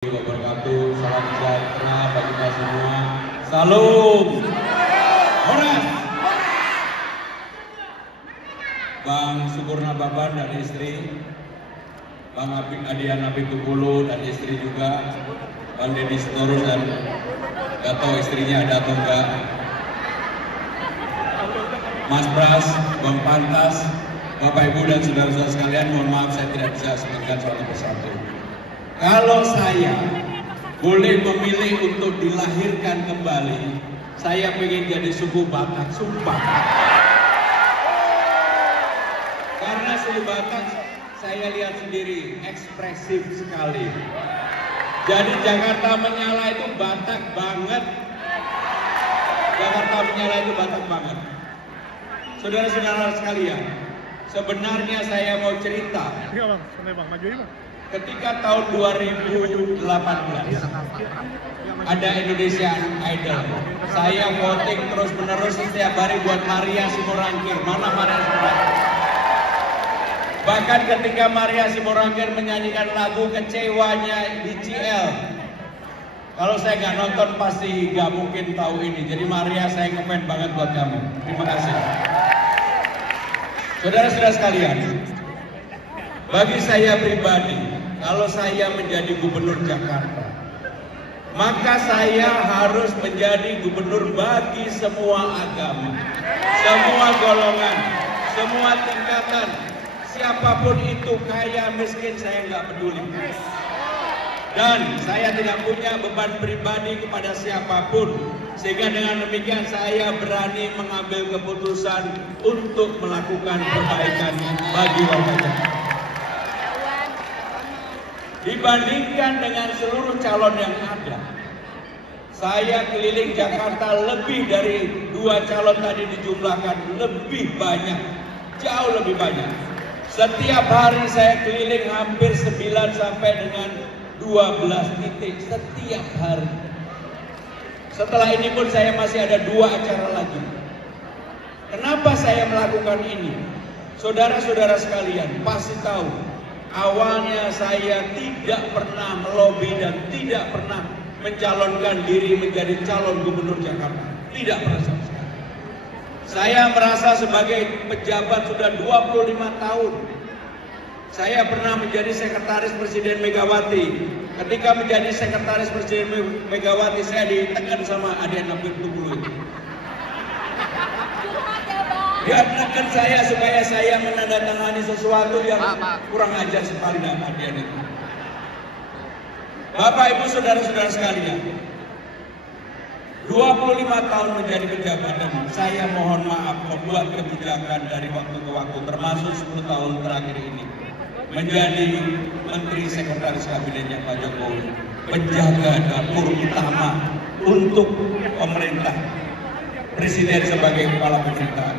Wabarakatuh. Salam sejahtera bagi kita semua. Salam. Horas. Bang Sukurna Baban dan istri, Bang Adian Apitupulu dan istri juga, Bang Deddy Sitorus dan gak tahu istrinya ada atau enggak, Mas Pras, Bang Pantas, Bapak Ibu dan saudara-saudara sekalian, mohon maaf saya tidak bisa sebutkan satu persatu. Kalau saya boleh memilih untuk dilahirkan kembali, saya pengen jadi suku Batak, sumpah. Karena suku Batak saya lihat sendiri ekspresif sekali. Jadi Jakarta Menyala itu Batak banget. Jakarta Menyala itu Batak banget. Saudara-saudara sekalian, sebenarnya saya mau cerita. Ketika tahun 2018 ada Indonesian Idol, saya voting terus-menerus setiap hari buat Maria Simorangkir. Mana Maria Simorangkir? Bahkan ketika Maria Simorangkir menyanyikan lagu Kecewanya BCL, kalau saya nggak nonton pasti nggak mungkin tahu ini. Jadi Maria, saya ngefans banget buat kamu. Terima kasih. Saudara-saudara sekalian, bagi saya pribadi, kalau saya menjadi gubernur Jakarta, maka saya harus menjadi gubernur bagi semua agama, semua golongan, semua tingkatan, siapapun itu, kaya, miskin, saya nggak peduli. Dan saya tidak punya beban pribadi kepada siapapun, sehingga dengan demikian saya berani mengambil keputusan untuk melakukan perbaikan bagi warga Jakarta. Dibandingkan dengan seluruh calon yang ada, saya keliling Jakarta lebih dari 2 calon tadi dijumlahkan, lebih banyak, jauh lebih banyak. Setiap hari saya keliling hampir 9 sampai dengan 12 titik setiap hari. Setelah ini pun saya masih ada 2 acara lagi. Kenapa saya melakukan ini? Saudara-saudara sekalian pasti tahu, awalnya saya tidak pernah melobi dan tidak pernah mencalonkan diri menjadi calon gubernur Jakarta. Tidak pernah sama sekali. Saya merasa sebagai pejabat sudah 25 tahun. Saya pernah menjadi sekretaris Presiden Megawati. Ketika menjadi sekretaris Presiden Megawati, saya ditekan sama Adian Apitupulu. Dia menekan saya supaya saya menandatangani sesuatu yang kurang ajar sekali dengan Adian itu. Bapak Ibu saudara-saudara sekalian, 25 tahun menjadi pejabat dan saya mohon maaf membuat kebijakan dari waktu ke waktu, termasuk 10 tahun terakhir ini menjadi Menteri Sekretaris Kabinetnya Pak Jokowi, penjaga dapur utama untuk pemerintah, Presiden sebagai kepala pemerintahan.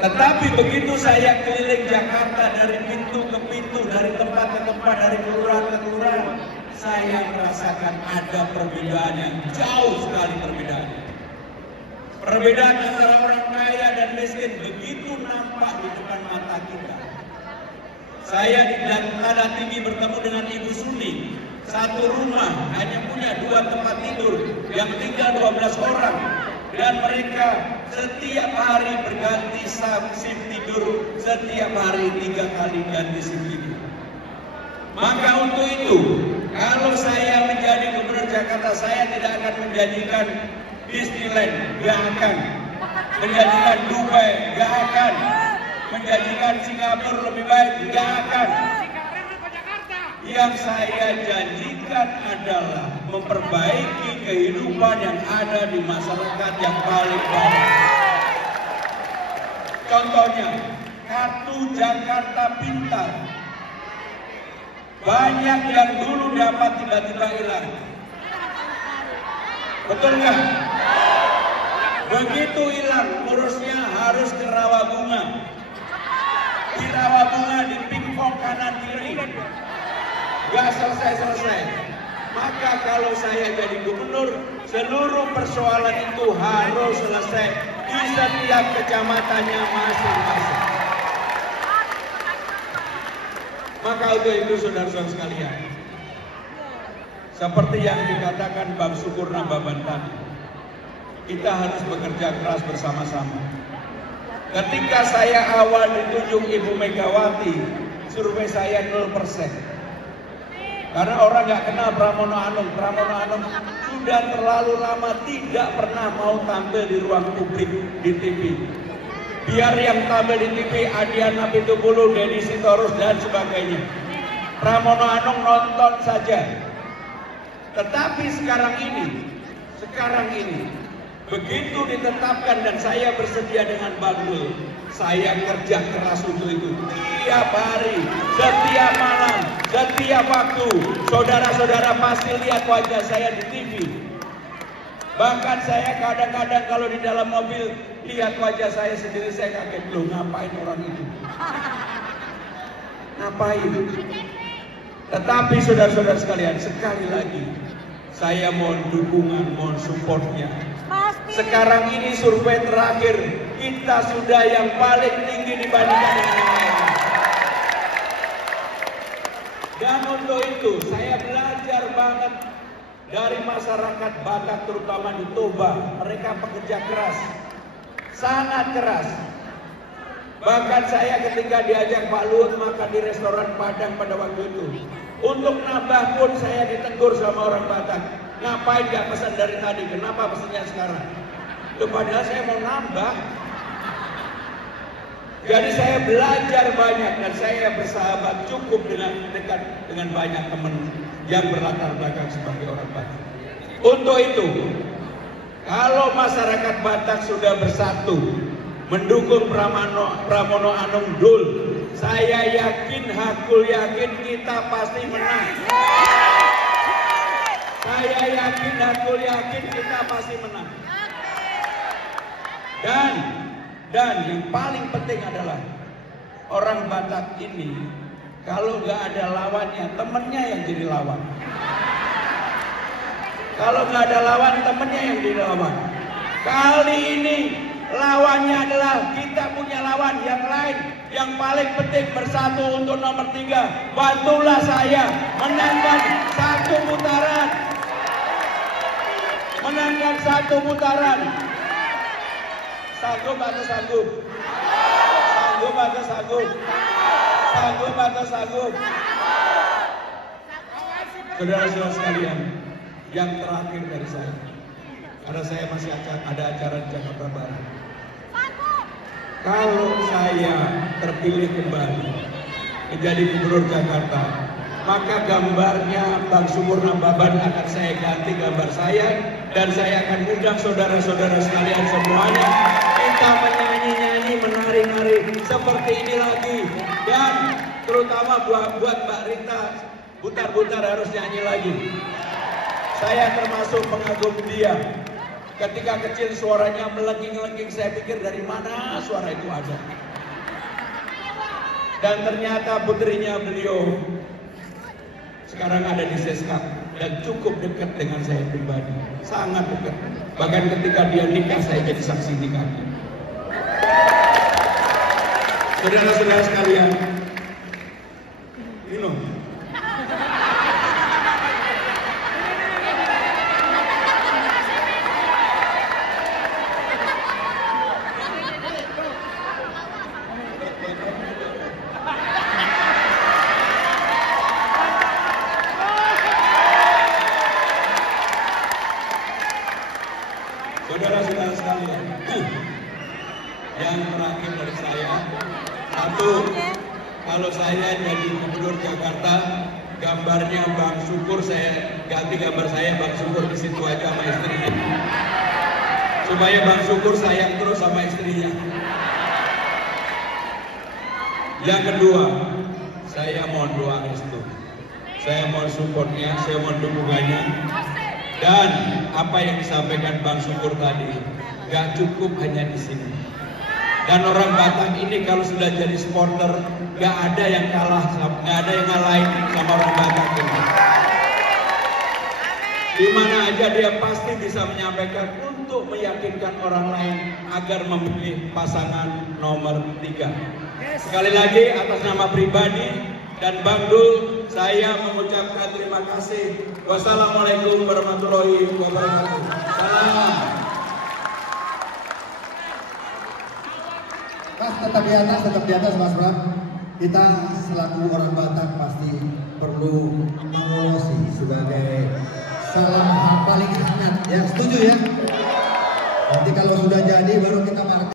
Tetapi begitu saya keliling Jakarta dari pintu ke pintu, dari tempat ke tempat, dari kelurahan ke kelurahan, saya merasakan ada perbedaan yang jauh sekali perbedaan. Perbedaan antara orang kaya dan miskin begitu nampak di depan mata kita. Saya di Tanah Tinggi bertemu dengan Ibu Suni, satu rumah hanya punya 2 tempat tidur, yang tinggal 12 orang. Dan mereka setiap hari berganti shift tidur, setiap hari 3 kali ganti shift tidur. Maka untuk itu, kalau saya menjadi gubernur Jakarta, saya tidak akan menjanjikan Disneyland, gak akan. Menjanjikan Dubai, gak akan. Menjanjikan Singapura lebih baik, gak akan. Yang saya janjikan adalah memperbaiki kehidupan yang ada di masyarakat yang paling bawah. Contohnya, kartu Jakarta Pintar. Banyak yang dulu dapat tiba-tiba hilang. Betul nggak? Begitu hilang, urusnya harus ke Rawabunga. Di Rawabunga di pingpong kanan kiri. Gak selesai-selesai. Maka kalau saya jadi gubernur, seluruh persoalan itu harus selesai di setiap kecamatannya masing-masing. Maka untuk itu saudara-saudara sekalian, seperti yang dikatakan Bang Sukur Nababan tadi, kita harus bekerja keras bersama-sama. Ketika saya awal ditunjuk Ibu Megawati, survei saya 0%. Karena orang nggak kenal Pramono Anung. Pramono Anung sudah terlalu lama tidak pernah mau tampil di ruang publik di TV. Biar yang tampil di TV Adiana Pitupulu, Denny Sitorus dan sebagainya. Pramono Anung nonton saja. Tetapi sekarang ini begitu ditetapkan dan saya bersedia dengan Bang Dul, saya kerja keras untuk itu tiap hari, setiap malam, setiap waktu. Saudara-saudara pasti lihat wajah saya di TV. Bahkan saya kadang-kadang kalau di dalam mobil lihat wajah saya sendiri, saya kaget, loh ngapain orang itu? Ngapain? Tetapi saudara-saudara sekalian, sekali lagi saya mohon dukungan, mohon supportnya. Sekarang ini survei terakhir kita sudah yang paling tinggi dibandingkan dengan yang lain. Dan untuk itu saya belajar banget dari masyarakat Batak, terutama di Toba. Mereka pekerja keras, sangat keras. Bahkan saya ketika diajak Pak Luhut makan di restoran Padang pada waktu itu, untuk nambah pun saya ditegur sama orang Batak. Ngapain gak pesan dari tadi? Kenapa pesannya sekarang? Loh, padahal saya mau nambah. Jadi saya belajar banyak dan saya bersahabat cukup dekat dengan banyak teman yang berlatar belakang sebagai orang Batak. Untuk itu, kalau masyarakat Batak sudah bersatu mendukung Pramono Anung Dul, saya yakin, hakul yakin kita pasti menang. Saya yakin, hakul yakin kita pasti menang. Dan yang paling penting adalah orang Batak ini kalau nggak ada lawannya, temennya yang jadi lawan. Kalau nggak ada lawan, temennya yang jadi lawan. Kali ini lawannya adalah kita punya lawan yang lain. Yang paling penting bersatu untuk nomor 3. Bantulah saya menangkan satu putaran. Menangkan satu putaran. Sanggup atau sanggup? Sanggup atau sanggup? Sanggup atau sanggup? Saudara-saudara sekalian, yang terakhir dari saya, karena saya masih ada acara di Jakarta Barat. Kalau saya terpilih kembali menjadi Gubernur Jakarta, maka gambarnya Bang Sukur Nababan akan saya ganti gambar saya, dan saya akan undang saudara-saudara sekalian semuanya. Kita menyanyi-nyanyi, menari-nari seperti ini lagi. Dan terutama buat Mbak Rita, Butar-Butar harus nyanyi lagi. Saya termasuk pengagum dia. Ketika kecil suaranya melengking-lengking, saya pikir dari mana suara itu ada. Dan ternyata putrinya beliau sekarang ada di Seskap dan cukup dekat dengan saya pribadi, sangat dekat. Bahkan ketika dia nikah, saya jadi saksi nikahnya. Saudara-saudara sekalian, minum. Saudara-saudara sekalian, yang terakhir dari saya, satu, kalau saya jadi Gubernur Jakarta, gambarnya Bang Sukur, saya ganti gambar saya, Bang Sukur di situ aja sama istrinya, supaya Bang Sukur sayang terus sama istrinya. Yang kedua, saya mohon doa restu, saya mohon supportnya, saya mohon dukungannya. Dan apa yang disampaikan Bang Sukur tadi, gak cukup hanya di sini. Dan orang Batak ini kalau sudah jadi supporter, gak ada yang kalah, gak ada yang ngalahin sama orang Batak ini. Di mana aja dia pasti bisa menyampaikan untuk meyakinkan orang lain agar memilih pasangan nomor 3. Sekali lagi atas nama pribadi dan Bang Dul, saya mengucapkan terima kasih. Wassalamualaikum warahmatullahi wabarakatuh. Salam. Mas, tetap di atas Mas Bram. Kita selaku orang Batak pasti perlu mengulosi sebagai salam paling hangat. Ya, setuju ya? Nanti kalau sudah jadi baru kita market.